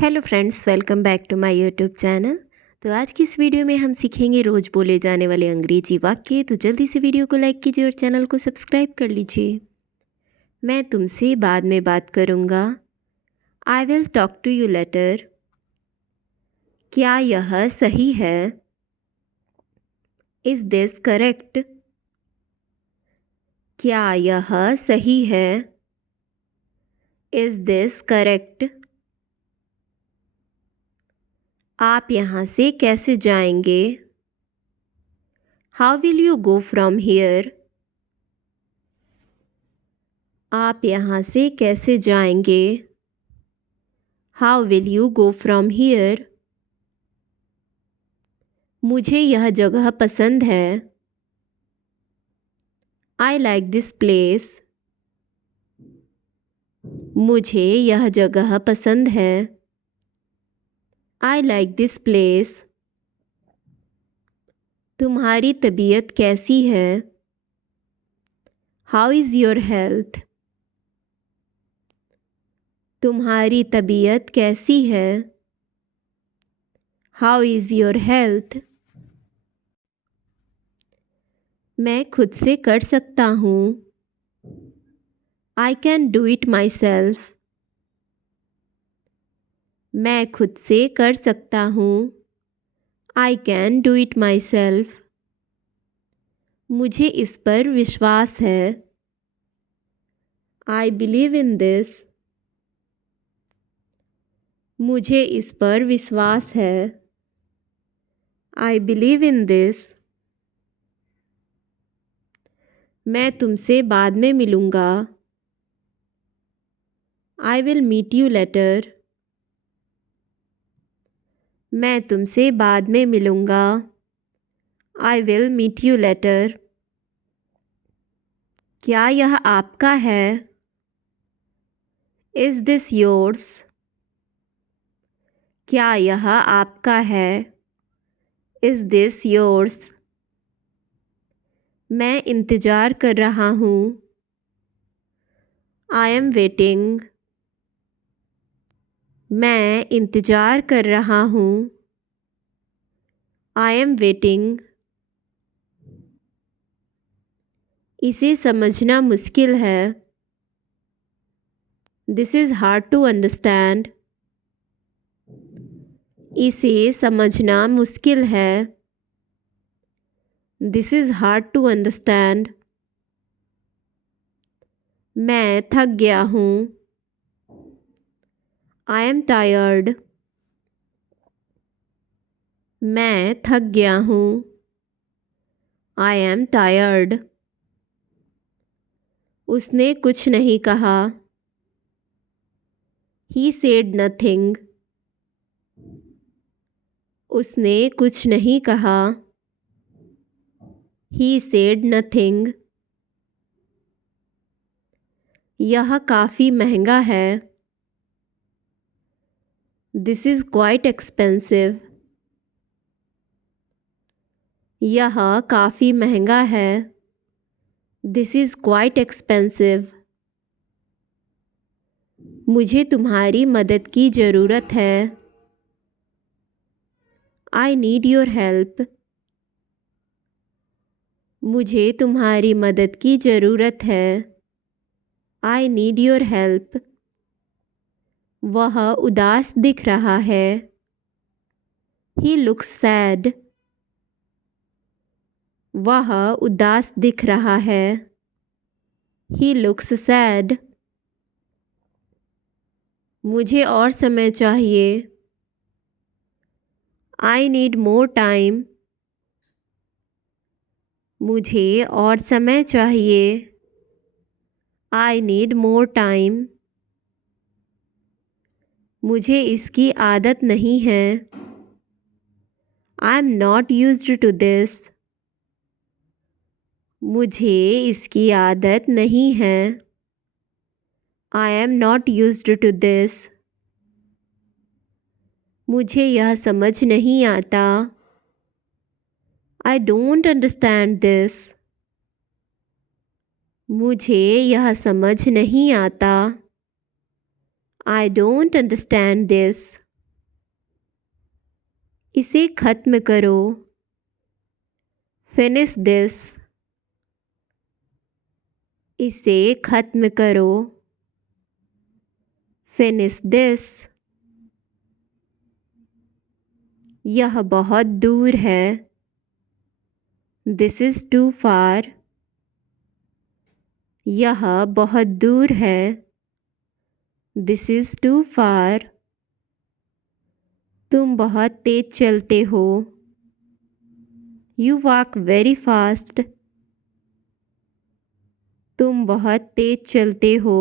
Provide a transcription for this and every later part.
Hello friends, welcome back to my YouTube channel. तो आज की इस वीडियो में हम सीखेंगे रोज़ बोले जाने वाले अंग्रेजी वाक्य। तो जल्दी से वीडियो को लाइक कीजिए और चैनल को सब्सक्राइब कर लीजिए। मैं तुमसे बाद में बात करूँगा। I will talk to you later. क्या यह सही है? Is this correct? क्या यह सही है? Is this correct? आप यहाँ से कैसे जाएंगे? How will you go from here? आप यहाँ से कैसे जाएंगे? How will you go from here? मुझे यह जगह पसंद है। I like this place. मुझे यह जगह पसंद है। I like this place. तुम्हारी तबीयत कैसी है? How is your health? तुम्हारी तबीयत कैसी है? How is your health? मैं खुद से कर सकता हूँ। I can do it myself. मैं खुद से कर सकता हूँ। I can do it myself. मुझे इस पर विश्वास है। I believe in this. मुझे इस पर विश्वास है। I believe in this. मैं तुमसे बाद में मिलूँगा। I will meet you later. मैं तुमसे बाद में मिलूँगा। I will meet you later. क्या यह आपका है? Is this yours? क्या यह आपका है? Is this yours? मैं इंतज़ार कर रहा हूँ। I am waiting. मैं इंतज़ार कर रहा हूँ। I am waiting. इसे समझना मुश्किल है। This is hard to understand. इसे समझना मुश्किल है। This is hard to understand. मैं थक गया हूँ। I am tired. मैं थक गया हूँ। I am tired. उसने कुछ नहीं कहा। He said nothing. उसने कुछ नहीं कहा। He said nothing. यह काफ़ी महंगा है। This is quite expensive. यह काफ़ी महंगा है। This is quite expensive. मुझे तुम्हारी मदद की ज़रूरत है। I need your help. मुझे तुम्हारी मदद की ज़रूरत है। I need your help. वह उदास दिख रहा है। He looks sad. वह उदास दिख रहा है। He looks sad. मुझे और समय चाहिए। I need more time. मुझे और समय चाहिए। I need more time. मुझे इसकी आदत नहीं है। I am not used to this. मुझे इसकी आदत नहीं है। I am not used to this. मुझे यह समझ नहीं आता। I don't understand this. मुझे यह समझ नहीं आता। I don't understand this. इसे ख़त्म करो। Finish this. इसे ख़त्म करो। Finish this. यह बहुत दूर है। This is too far. यह बहुत दूर है। This is too far. तुम बहुत तेज चलते हो। You walk very fast. तुम बहुत तेज चलते हो।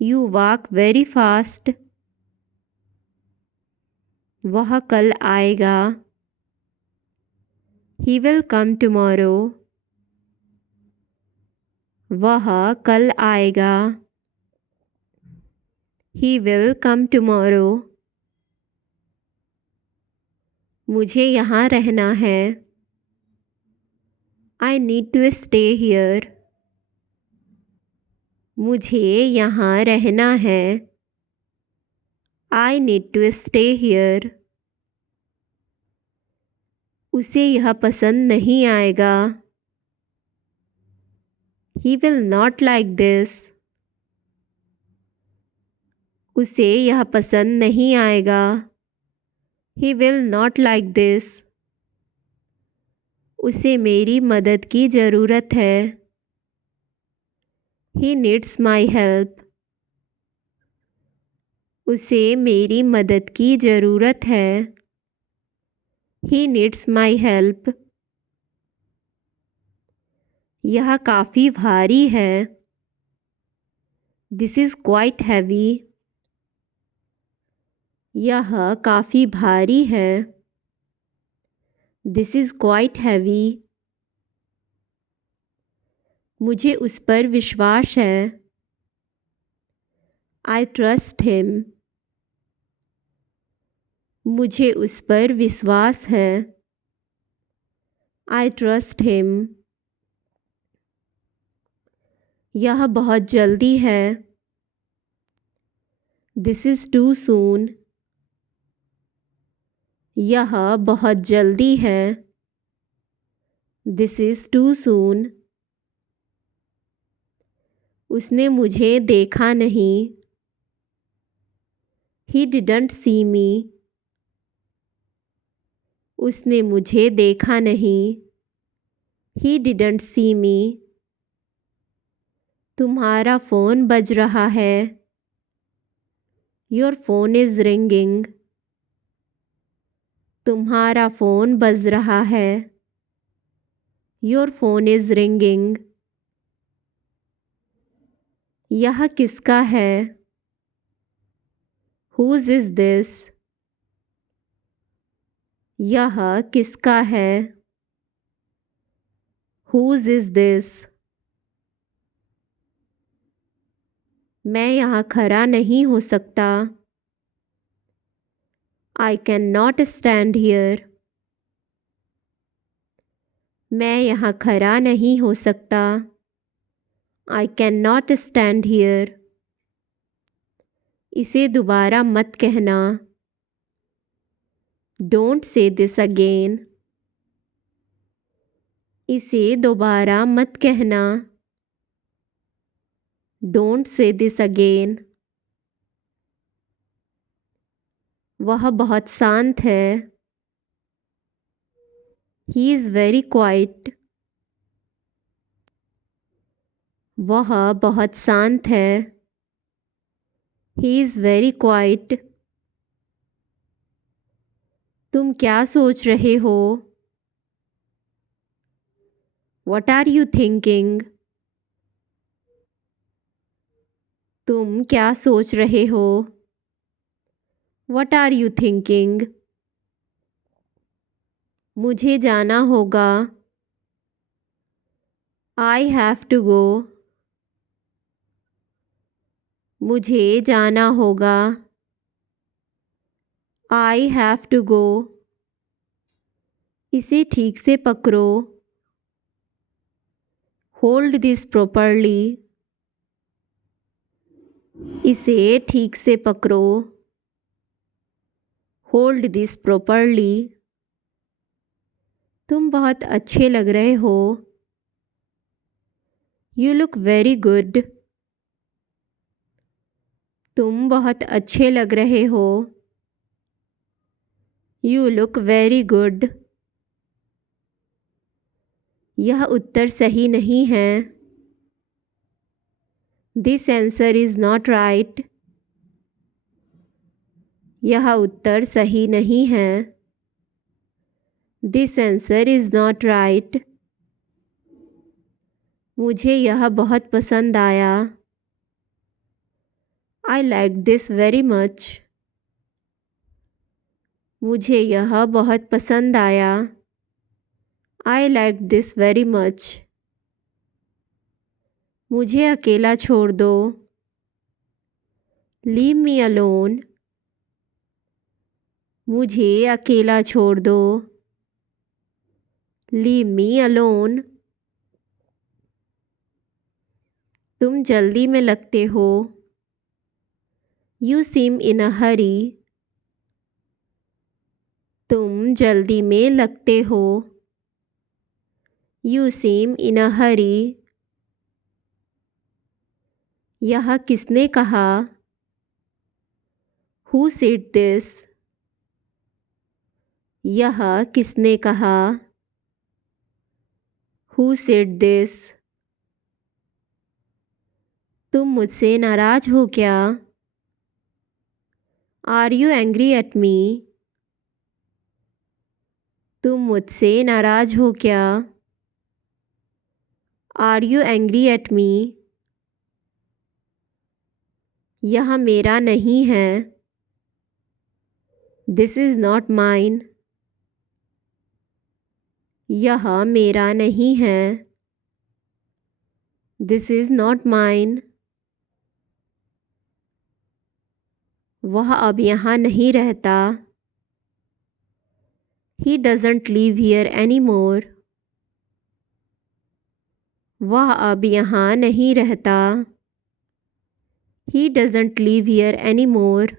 You walk very fast. वह कल आएगा। He will come tomorrow. वह कल आएगा। He will come tomorrow. मुझे यहाँ रहना है। I need to stay here. मुझे यहाँ रहना है। I need to stay here. उसे यह पसंद नहीं आएगा। He will not like this. उसे यह पसंद नहीं आएगा। He will not like this. उसे मेरी मदद की ज़रूरत है। He needs my help. उसे मेरी मदद की ज़रूरत है। He needs my help. यह काफ़ी भारी है। This is quite heavy. यह काफ़ी भारी है। This is quite heavy. मुझे उस पर विश्वास है। I trust him. मुझे उस पर विश्वास है। I trust him. यह बहुत जल्दी है। This is too soon. यह बहुत जल्दी है। This is too soon. उसने मुझे देखा नहीं। ही डिडंट सी मी। उसने मुझे देखा नहीं। ही डिडंट सी मी। तुम्हारा फ़ोन बज रहा है। Your phone is ringing. तुम्हारा फ़ोन बज रहा है। Your phone is ringing. यह किसका है। Who's is this. यह किसका है। Who's is this. मैं यहाँ खड़ा नहीं हो सकता। I can not stand here. मैं यहाँ खड़ा नहीं हो सकता। I can not stand here. इसे दोबारा मत कहना। Don't say this again. इसे दोबारा मत कहना। Don't say this again. वह बहुत शांत है। He is very quiet. वह बहुत शांत है। He is very quiet. तुम क्या सोच रहे हो। What are you thinking. तुम क्या सोच रहे हो। What are you thinking. मुझे जाना होगा। I have to go. मुझे जाना होगा। I have to go. इसे ठीक से पकड़ो। Hold this properly. इसे ठीक से पकड़ो। Hold this properly. तुम बहुत अच्छे लग रहे हो। You look very good. तुम बहुत अच्छे लग रहे हो। You look very good. यह उत्तर सही नहीं है। This answer is not right. यह उत्तर सही नहीं है। This answer is not right. मुझे यह बहुत पसंद आया। आई लाइक दिस वेरी मच। मुझे यह बहुत पसंद आया। आई लाइक दिस वेरी मच। मुझे अकेला छोड़ दो। Leave me alone. मुझे अकेला छोड़ दो। Leave me alone. तुम जल्दी में लगते हो। You seem in a hurry. तुम जल्दी में लगते हो। You seem in a hurry. यह किसने कहा? Who said this? यह किसने कहा? Who said this? तुम मुझसे नाराज हो क्या? Are you angry at me? तुम मुझसे नाराज हो क्या? Are you angry at me? यह मेरा नहीं है। This is not mine. यह मेरा नहीं है। This is not mine. वह अब यहाँ नहीं रहता। He doesn't live here anymore. वह अब यहाँ नहीं रहता। He doesn't live here anymore.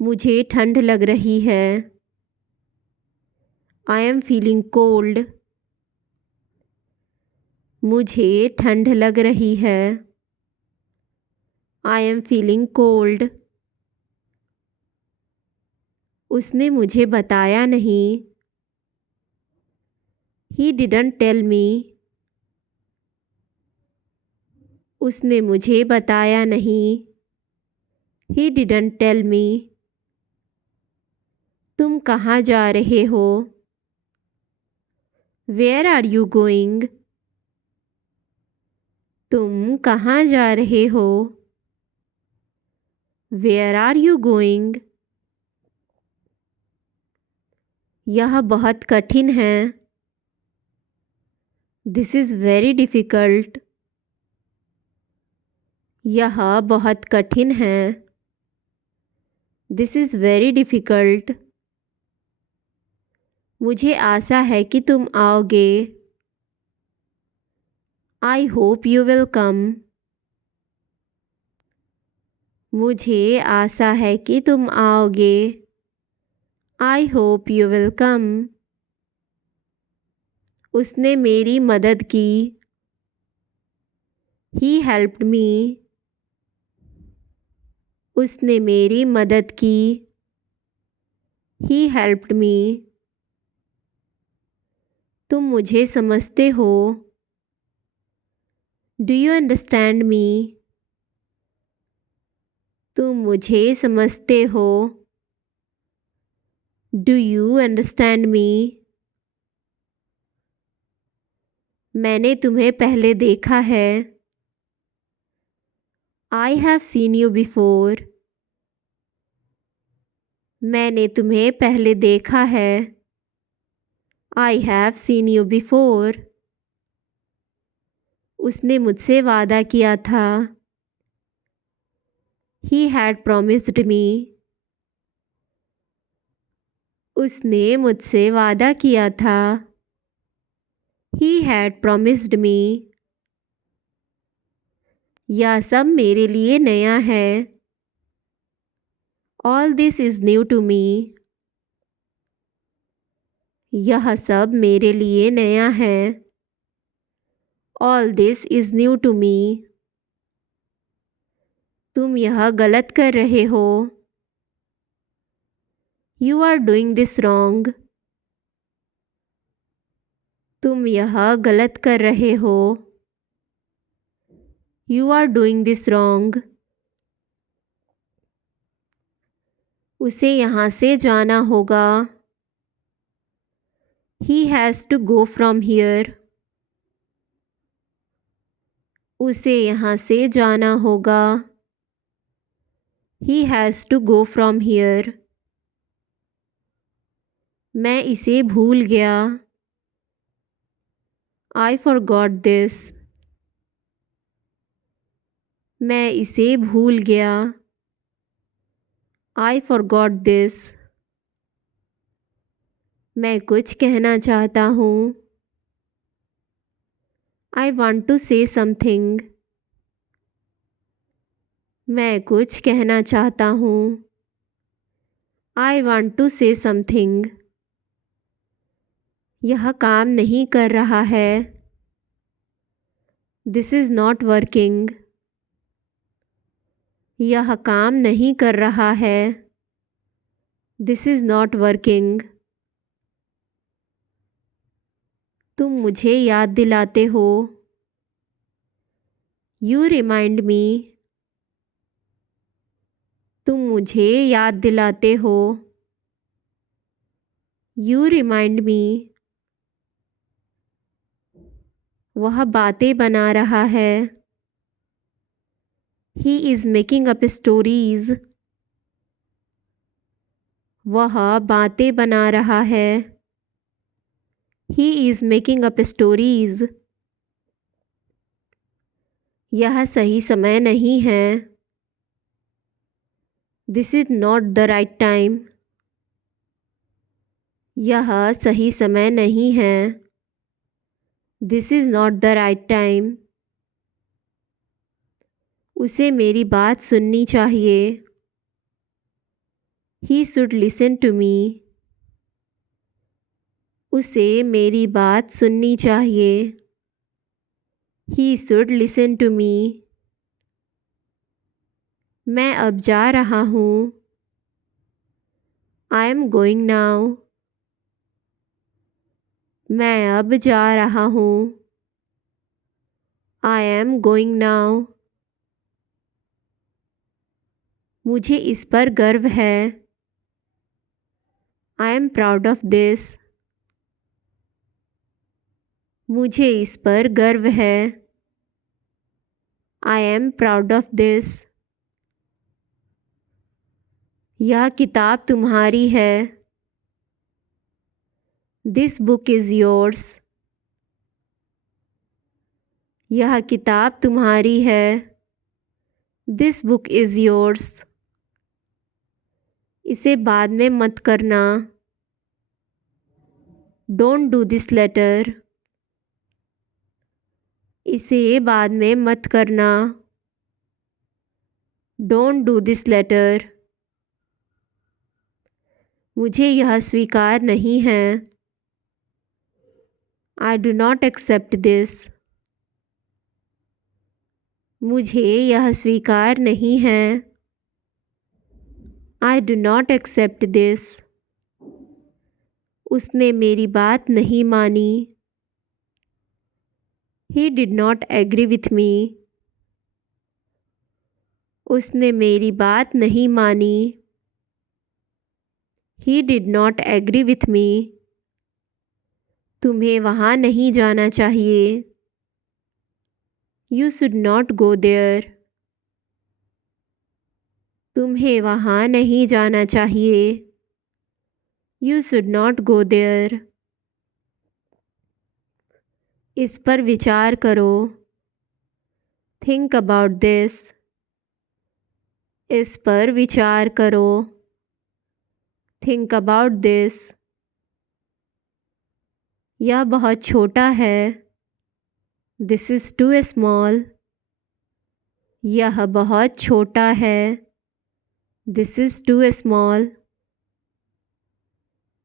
मुझे ठंड लग रही है। I am feeling cold. मुझे ठंड लग रही है। I am feeling cold. उसने मुझे बताया नहीं। He didn't tell me. उसने मुझे बताया नहीं। He didn't tell me. तुम कहाँ जा रहे हो? Where are you going? तुम कहाँ जा रहे हो? Where are you going? यह बहुत कठिन है। This is very difficult. यह बहुत कठिन है। This is very difficult. मुझे आशा है कि तुम आओगे। I hope you will come. मुझे आशा है कि तुम आओगे। I hope you will come. उसने मेरी मदद की। He helped me. उसने मेरी मदद की। He helped me. तुम मुझे समझते हो। Do you understand me? तुम मुझे समझते हो। Do you understand me? मैंने तुम्हें पहले देखा है। I have seen you before. मैंने तुम्हें पहले देखा है। I have seen you before. उसने मुझसे वादा किया था। He had promised me. उसने मुझसे वादा किया था। He had promised me. यह सब मेरे लिए नया है। All this is new to me. यह सब मेरे लिए नया है। All this is new to me. तुम यह गलत कर रहे हो। You are doing this wrong. तुम यह गलत कर रहे हो। You are doing this wrong. उसे यहाँ से जाना होगा। He has to go from here. उसे यहाँ से जाना होगा। He has to go from here. मैं इसे भूल गया। I forgot this. मैं इसे भूल गया। I forgot this. मैं कुछ कहना चाहता हूँ। I want to say something. मैं कुछ कहना चाहता हूँ। I want to say something. यह काम नहीं कर रहा है। This is not working. यह काम नहीं कर रहा है। This is not working. तुम मुझे याद दिलाते हो। You remind me. तुम मुझे याद दिलाते हो। You remind me. वह बातें बना रहा है। He is making up stories. वह बातें बना रहा है। He is making up stories. यह सही समय नहीं है। This is not the right time. यह सही समय नहीं है। This is not the right time. उसे मेरी बात सुननी चाहिए। He should listen to me. उसे मेरी बात सुननी चाहिए। He should listen to me. मैं अब जा रहा हूँ। I am going now. मैं अब जा रहा हूँ। I am going now. मुझे इस पर गर्व है। I am proud of this. मुझे इस पर गर्व है। I am proud of this. यह किताब तुम्हारी है। This book is yours. यह किताब तुम्हारी है। This book is yours. इसे बाद में मत करना। Don't do this later. इसे बाद में मत करना। Don't do this later. मुझे यह स्वीकार नहीं है। I do not accept this. मुझे यह स्वीकार नहीं है। I do not accept this. उसने मेरी बात नहीं मानी। He did not agree with me. उसने मेरी बात नहीं मानी। He did not agree with me. तुम्हें वहाँ नहीं जाना चाहिए। You should not go there. तुम्हें वहाँ नहीं जाना चाहिए। You should not go there. इस पर विचार करो। Think about this. इस पर विचार करो। Think about this. यह बहुत छोटा है। This is too small. यह बहुत छोटा है। This is too small.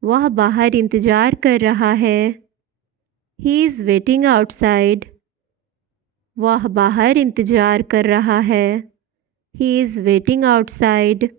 वह बाहर इंतज़ार कर रहा है। He is waiting outside. वह बाहर इंतज़ार कर रहा है। He is waiting outside.